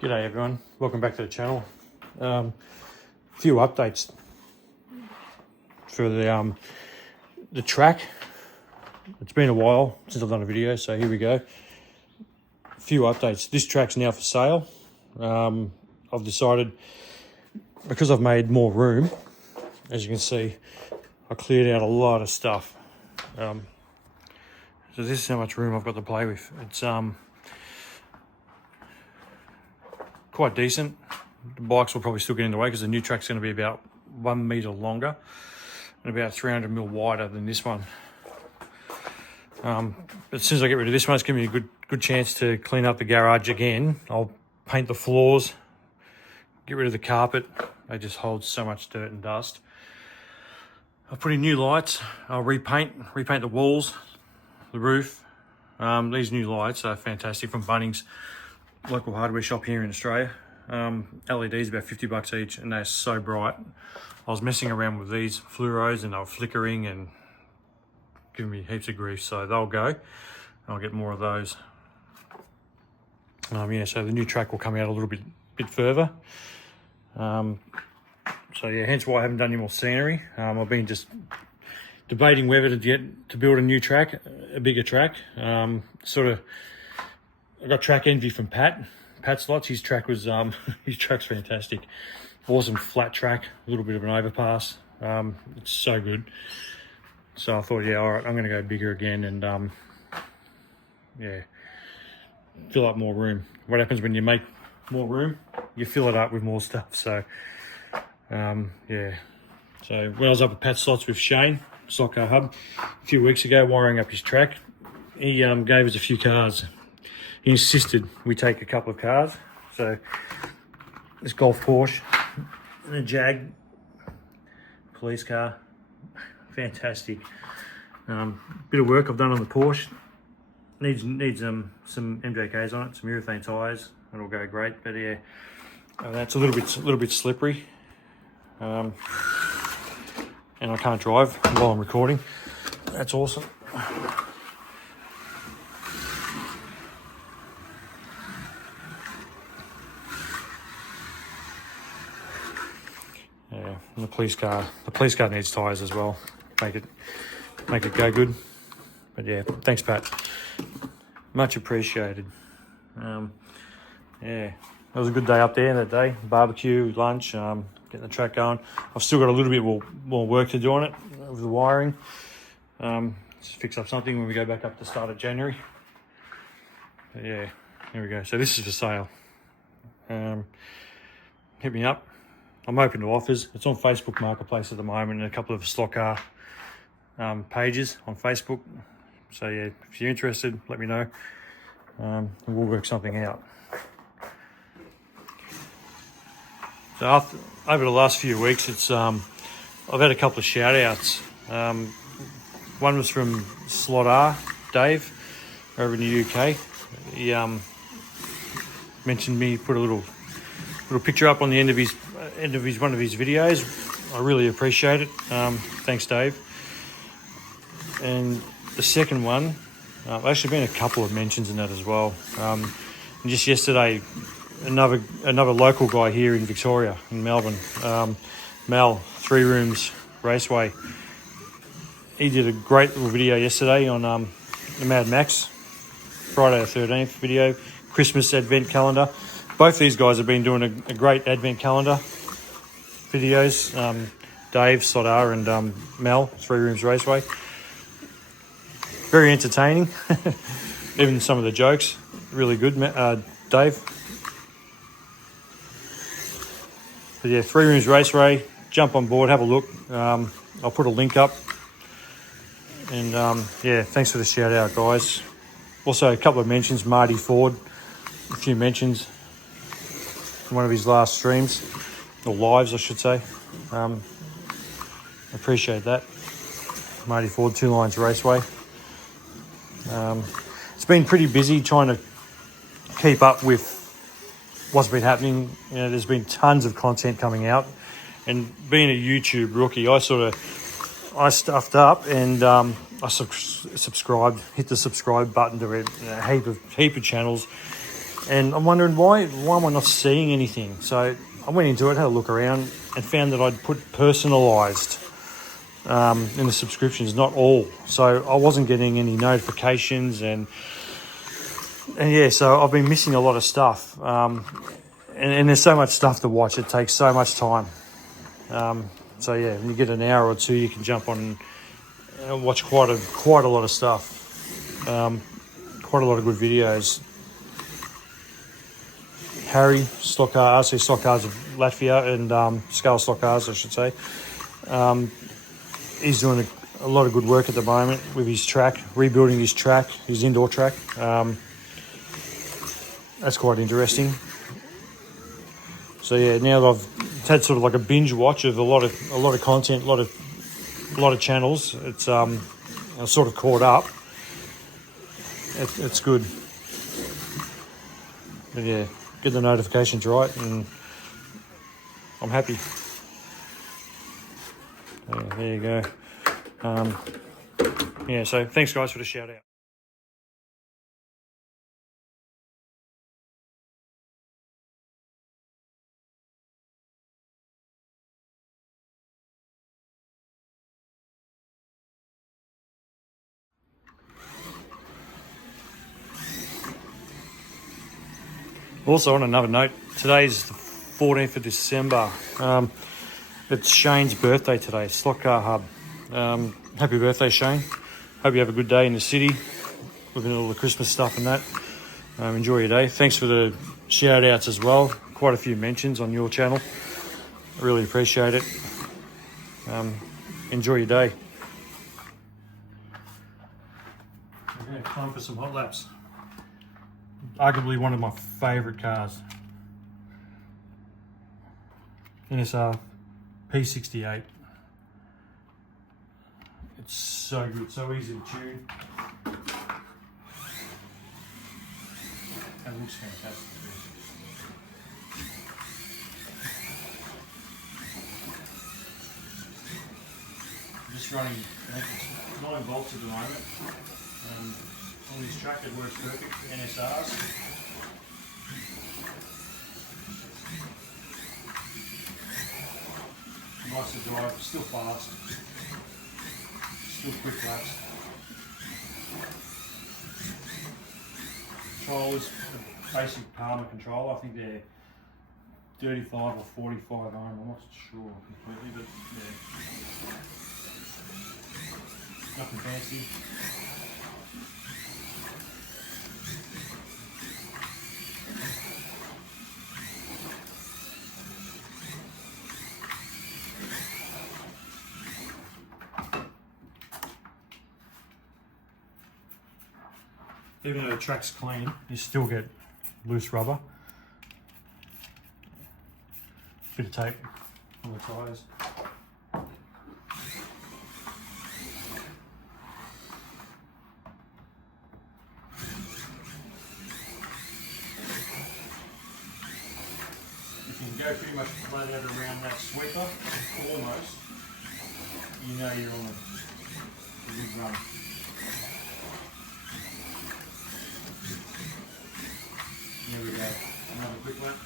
G'day everyone, welcome back to the channel. A few updates for the track. It's been a while since I've done a video, so here we go. A few updates. This track's now for sale. I've decided, because I've made more room, as you can see, I cleared out a lot of stuff. So this is how much room I've got to play with. It's quite decent. The bikes will probably still get in the way because the new track's going to be about 1 meter longer and about 300mm wider than this one. But as soon as I get rid of this one, it's giving me a good chance to clean up the garage again. I'll paint the floors, get rid of the carpet. They just hold so much dirt and dust. I'll put in new lights. I'll repaint the walls, the roof. These new lights are fantastic from Bunnings, local hardware shop here in Australia. LEDs about $50 each, and they're so bright. I was messing around with these fluoros and they were flickering and giving me heaps of grief, so they'll go and I'll get more of those. Yeah, so the new track will come out a little bit further. So yeah, hence why I haven't done any more scenery. I've been just debating whether to build a new track, a bigger track. I got track envy from Pat Slots. His track was his track's fantastic. Awesome flat track, a little bit of an overpass. It's so good. So I thought, yeah, all right, I'm gonna go bigger again and yeah, fill up more room. What happens when you make more room? You fill it up with more stuff. So yeah. So when I was up at Pat Slots with Shane, Slotcar Hub, a few weeks ago, wiring up his track, he gave us a few cars. He insisted we take a couple of cars. So this Golf Porsche and a Jag police car, fantastic. Bit of work I've done on the Porsche. Needs some MJKs on it, some urethane tyres. It'll go great. But yeah, that's a little bit slippery, and I can't drive while I'm recording. That's awesome. Yeah, and the police car needs tyres as well. Make it go good. But yeah, thanks Pat. Much appreciated. Yeah, that was a good day up there that day. Barbecue, lunch, getting the track going. I've still got a little bit more work to do on it with the wiring. Just fix up something when we go back up to the start of January. But yeah, here we go. So this is for sale. Hit me up. I'm open to offers. It's on Facebook Marketplace at the moment and a couple of Slotcar pages on Facebook. So yeah, if you're interested, let me know. We'll work something out. So over the last few weeks, it's I've had a couple of shout outs. One was from Slotcar, Dave, over in the UK. He mentioned me, put a little picture up on the end of one of his videos. I really appreciate it. Thanks, Dave. And the second one, actually been a couple of mentions in that as well. And just yesterday, another local guy here in Victoria, in Melbourne, Mel, 3 Rooms Raceway. He did a great little video yesterday on the Mad Max Friday the 13th video, Christmas Advent calendar. Both these guys have been doing a great Advent calendar videos. Dave, Slotcar, and Mel, 3 Rooms Raceway. Very entertaining. Even some of the jokes, really good, Dave. But yeah, 3 Rooms Raceway, jump on board, have a look. I'll put a link up. And yeah, thanks for the shout out, guys. Also, a couple of mentions, Marty Ford, a few mentions in one of his last streams, or lives, I should say. Appreciate that. Marty Ford, 2 Lines Raceway. It's been pretty busy trying to keep up with what's been happening. You know, there's been tons of content coming out, and being a YouTube rookie, I stuffed up and I subscribed, hit the subscribe button to a heap of channels, And I'm wondering why am I not seeing anything? So I went into it, had a look around, and found that I'd put personalised in the subscriptions, not all. So I wasn't getting any notifications, and yeah, so I've been missing a lot of stuff. And there's so much stuff to watch; it takes so much time. So yeah, when you get an hour or two, you can jump on and watch quite a lot of stuff. Quite a lot of good videos. Harry Slotcar, RC Slotcars of Latvia, and Scale Slotcars, I should say. He's doing a lot of good work at the moment with his track, rebuilding his track, his indoor track. That's quite interesting. So yeah, now that I've had sort of like a binge watch of a lot of content, a lot of channels. It's I'm sort of caught up. It's good. But yeah, get the notifications right, and I'm happy. Yeah, there you go. Yeah, so thanks guys for the shout out. Also, on another note, today's the 14th of December. It's Shane's birthday today, Slotcar Hub. Happy birthday, Shane. Hope you have a good day in the city, looking at all the Christmas stuff and that. Enjoy your day. Thanks for the shout outs as well. Quite a few mentions on your channel. I really appreciate it. Enjoy your day. Okay, time for some hot laps. Arguably one of my favourite cars. NSR P68. It's so good, so easy to tune. That looks fantastic. I'm just running 9 volts at the moment. On this track it works perfect for NSRs. Nice to drive, still fast, still quick laps. Controllers, basic Palmer control, I think they're 35 or 45 ohm, I'm not sure completely, but yeah. Nothing fancy. Even though the track's clean, you still get loose rubber. Bit of tape on the tyres. You can go pretty much flat out around that sweeper, almost. You know you're on a good run. There we go, another quick lap.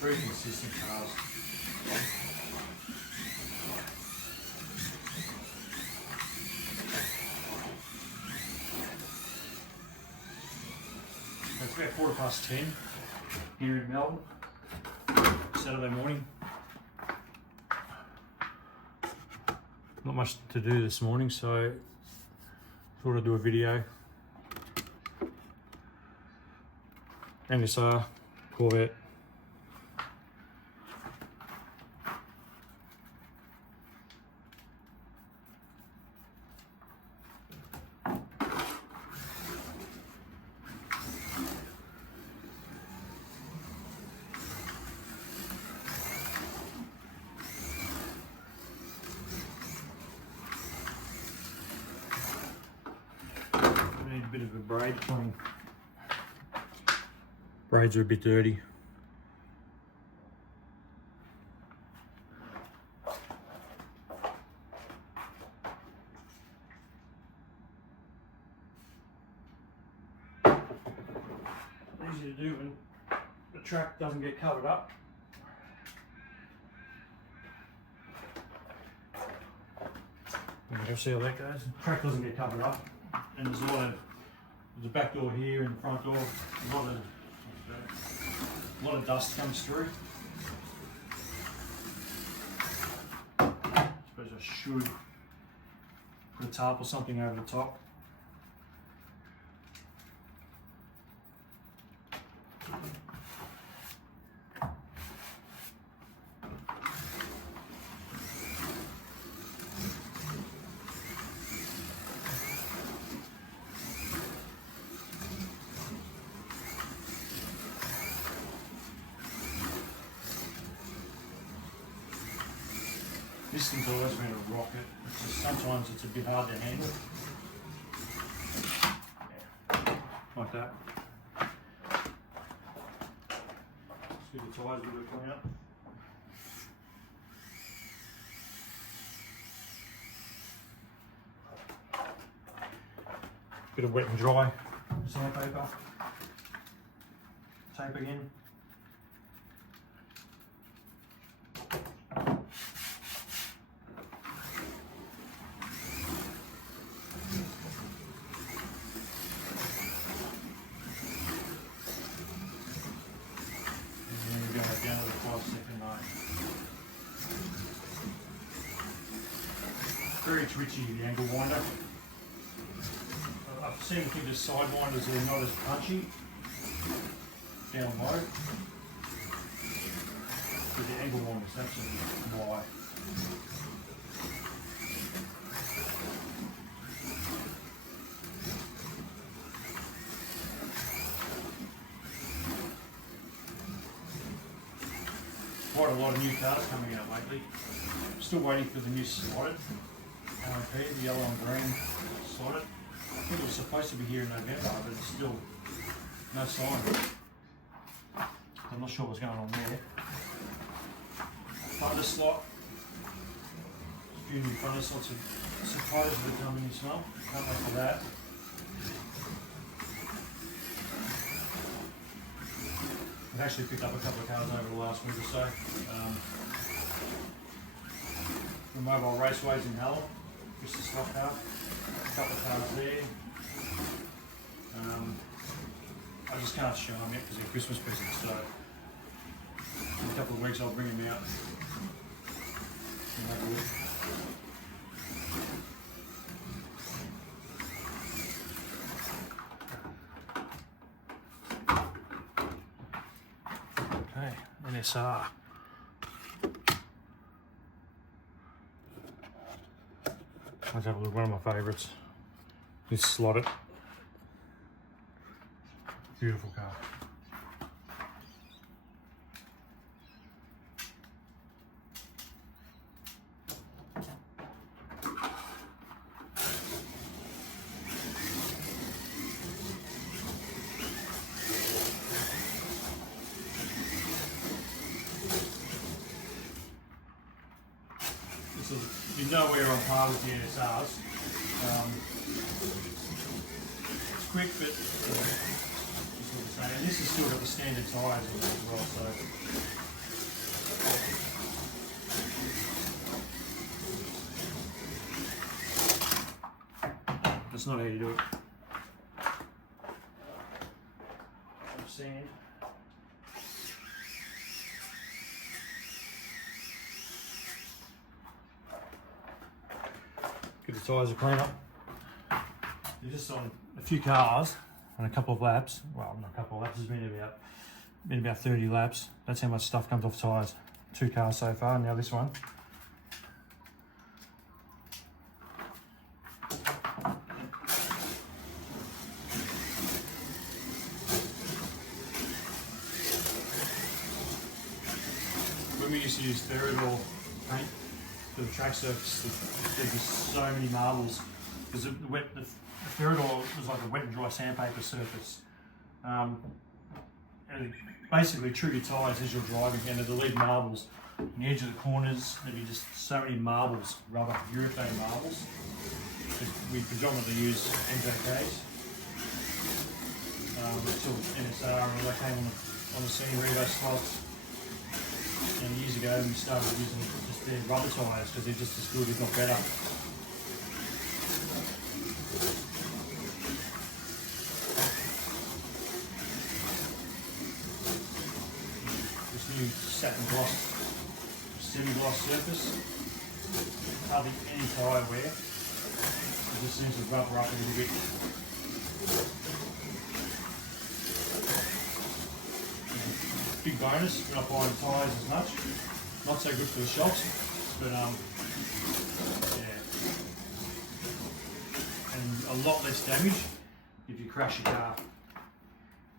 Very consistent cars. It's about 10:15 here in Melbourne, Saturday morning. Not much to do this morning, so thought I'd do a video. NSR, Corvette. Need a bit of a braid clean. Braids are a bit dirty. Easy to do when the track doesn't get covered up. You'll see how that goes. The track doesn't get covered up, and there's there's a back door here and the front door. A lot of dust comes through. I suppose I should put a tarp or something over the top. This thing's always been a rocket. It's just sometimes it's a bit hard to handle. Yeah. Like that. Let's give the tyres a bit of a clean up. Bit of wet and dry sandpaper. Tape again. Down to the 5-second mark. Very twitchy, the angle winder. I've seen through the side winders, they're not as punchy down low. But the angle winders, that's why. Quite a lot of new cars coming out lately. Still waiting for the new slotted LMP, the yellow and green slotted. I think it was supposed to be here in November, but it's still no sign. I'm not sure what's going on there. Funder slot. A few new funder slots are supposedly coming as well. Can't wait for that. I've actually picked up a couple of cars over the last week or so. The mobile raceways in Hull, just a Slotcar. A couple of cars there. I just can't show them yet because they're Christmas presents, so in a couple of weeks I'll bring them out and have a look. Okay, NSR. Let's have a look, one of my favourites. This slotted. Beautiful car. You're nowhere on par with the NSRs. It's quick, but just what I'm saying. And this has still got the standard tyres in it as well, so. That's not how you do it. Sand. Give the tyres a clean up. You're just on a few cars and a couple of laps. Well, not a couple of laps, it's been about 30 laps. That's how much stuff comes off tyres. 2 cars so far, now this one. When we used to use Ferrador paint for the track surface, there'd be so many marbles because the Ferrador was like a wet and dry sandpaper surface, and and basically true to tyres as you're driving, and it'll leave marbles on the edge of the corners. There'll be just so many marbles, rubber, urethane marbles. We predominantly use MJKs until NSR, and they came on the scene, Revo slots. And years ago we started using just their rubber tyres because they're just as good, if not better. This new satin gloss, semi-gloss surface, hardly any tyre wear. It just seems to rubber up a little bit. Big bonus, we're not buying tyres as much. Not so good for the shocks, but yeah. And a lot less damage if you crash your car.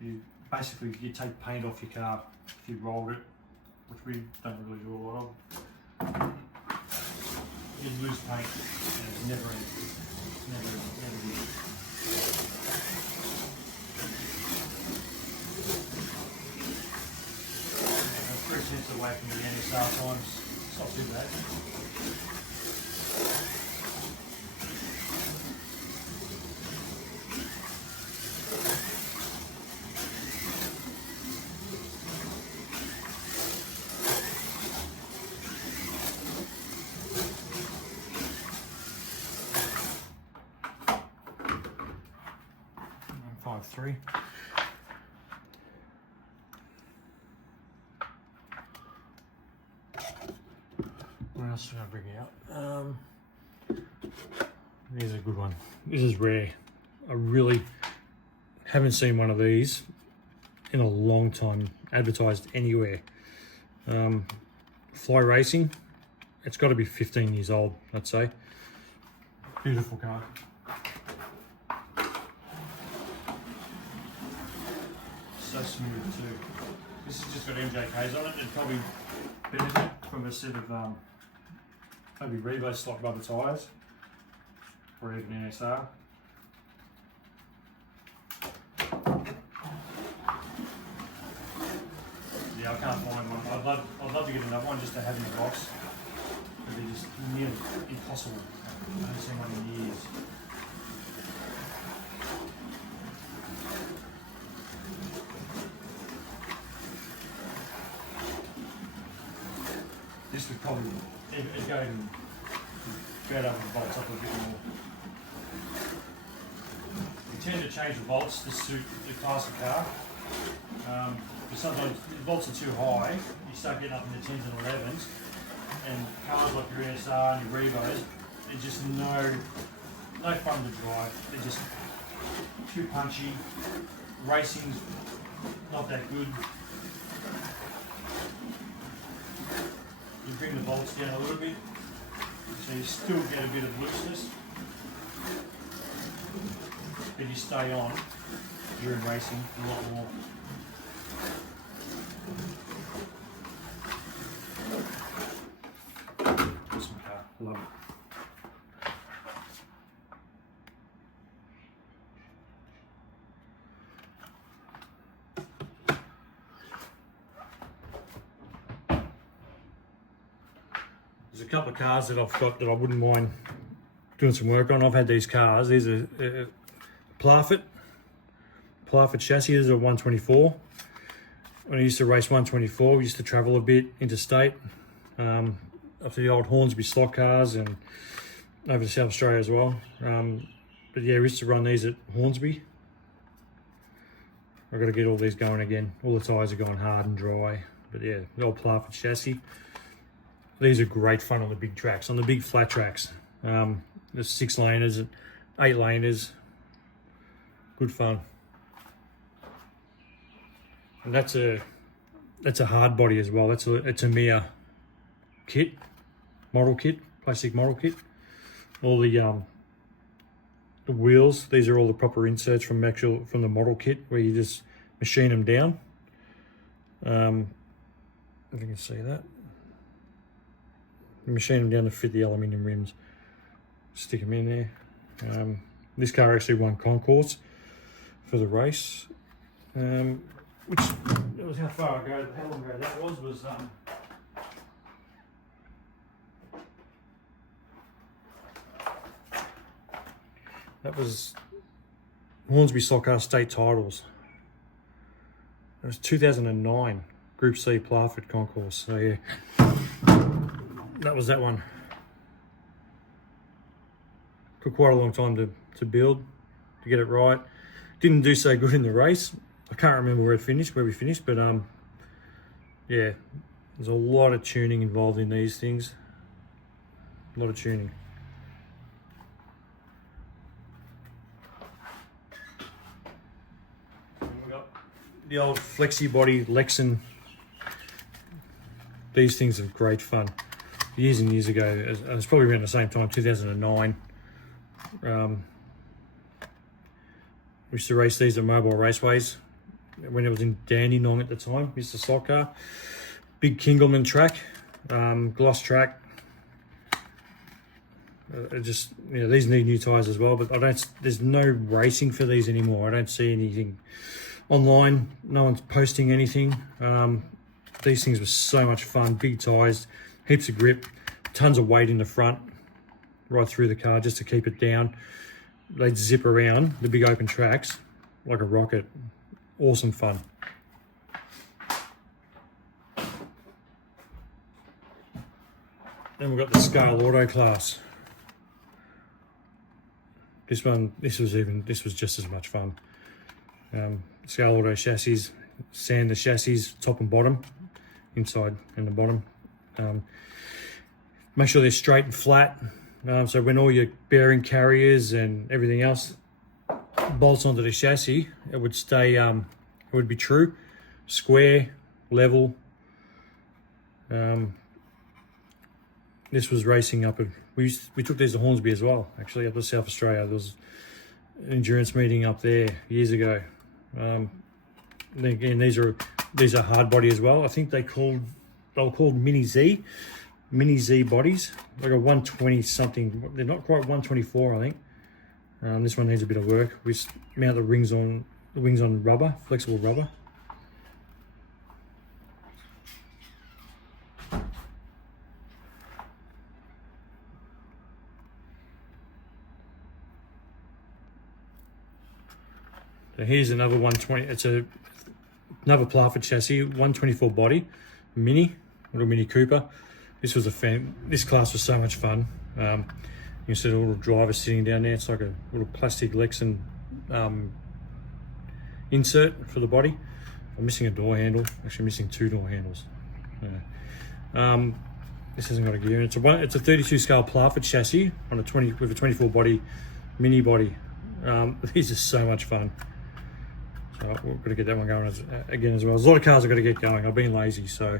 You basically take paint off your car if you rolled it, which we don't really do a lot of. You lose paint, and it's never good. Three cents away from the NSR times, it's not too bad. $5.3. What else should I bring out? Here's a good one. This is rare. I really haven't seen one of these in a long time advertised anywhere. Fly Racing. It's got to be 15 years old, I'd say. Beautiful car. So smooth too. This has just got MJKs on it. It'd probably benefit from a set of maybe Revo slot rubber tyres, or even NSR. Yeah, I can't find one. I'd love to get another one just to have in the box, but they're just nearly impossible. I haven't seen one in years. This would probably go down the bolts up a bit more. We tend to change the bolts to suit the class of car. But sometimes the bolts are too high, you start getting up in the 10s and 11s, and cars like your NSR and your Revos, they're just no fun to drive. They're just too punchy. Racing's not that good. You bring the bolts down a little bit, so you still get a bit of looseness, but you stay on during racing a lot more. Awesome car, love it. There's a couple of cars that I've got that I wouldn't mind doing some work on. I've had these cars. These are Plafit chassis. These are 124. When I used to race 124, we used to travel a bit interstate, up to the old Hornsby Slotcars and over to South Australia as well. But yeah, we used to run these at Hornsby. I've got to get all these going again. All the tyres are going hard and dry. But yeah, the old Plafit chassis. These are great fun on the big tracks, on the big flat tracks. There's 6-laners, 8-laners, good fun. And that's a hard body as well. It's a Mia kit, model kit, plastic model kit. All the wheels, these are all the proper inserts from the model kit where you just machine them down. If you can see that. Machine them down to fit the aluminium rims. Stick them in there. This car actually won concourse for the race. which that was how far ago, how long ago that was that was Hornsby Slotcar state titles. It was 2009 Group C Plarford concourse. So yeah, that was that one. Took quite a long time to build, to get it right. Didn't do so good in the race. I can't remember where we finished, but yeah, there's a lot of tuning involved in these things. A lot of tuning. We've got the old flexi body Lexan. These things are great fun. Years and years ago, it was probably around the same time, 2009. We used to race these at mobile raceways when it was in Dandenong at the time. Mr. Slotcar, big Kingleman track, gloss track. Just, you know, these need new tyres as well, but there's no racing for these anymore. I don't see anything online. No one's posting anything. These things were so much fun. Big tyres, heaps of grip, tons of weight in the front, right through the car just to keep it down. They'd zip around the big open tracks like a rocket. Awesome fun. Then we've got the scale auto class. This was just as much fun. Scale auto chassis, sand the chassis top and bottom, inside and the bottom. Make sure they're straight and flat. So when all your bearing carriers and everything else bolts onto the chassis, it would stay, it would be true, square, level. This was racing up at, we took these to Hornsby as well, actually, up to South Australia. There was an endurance meeting up there years ago. Again, these are hard body as well. I think they were called Mini Z bodies, like a 120 something. They're not quite 124, I think. This one needs a bit of work. We mount the wings on rubber, flexible rubber. So here's another 120. It's another Plarford chassis, 124 body, little mini Cooper. This was this class was so much fun. You can see the little driver sitting down there. It's like a little plastic Lexan insert for the body. I'm missing a door handle. Actually, missing two door handles. Yeah. This hasn't got a gear. It's a 32 scale Plarford chassis on with a 24 body mini body. These are so much fun. So we've got to get that one going again as well. There's a lot of cars I've got to get going. I've been lazy. So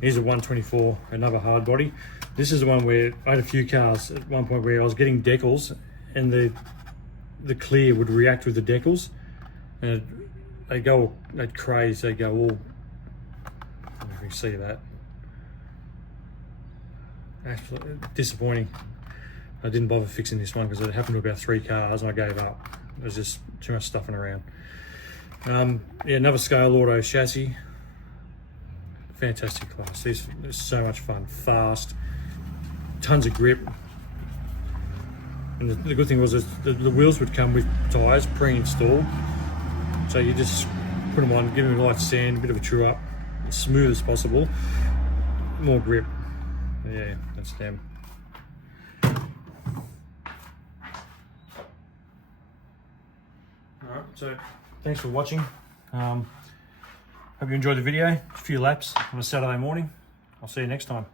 here's a 124, another hard body. This is the one where I had a few cars at one point where I was getting decals and the clear would react with the decals. And they'd craze, they'd go all, I don't know if you can see that. Absolutely disappointing. I didn't bother fixing this one because it happened to about 3 cars and I gave up. There was just too much stuffing around. Yeah, another scale auto chassis. Fantastic class. These are so much fun, fast, tons of grip. And the good thing was the wheels would come with tyres pre-installed. So you just put them on, give them a light sand, a bit of a true up, as smooth as possible, more grip. Yeah, that's them. Alright, so thanks for watching. Hope you enjoyed the video. A few laps on a Saturday morning. I'll see you next time.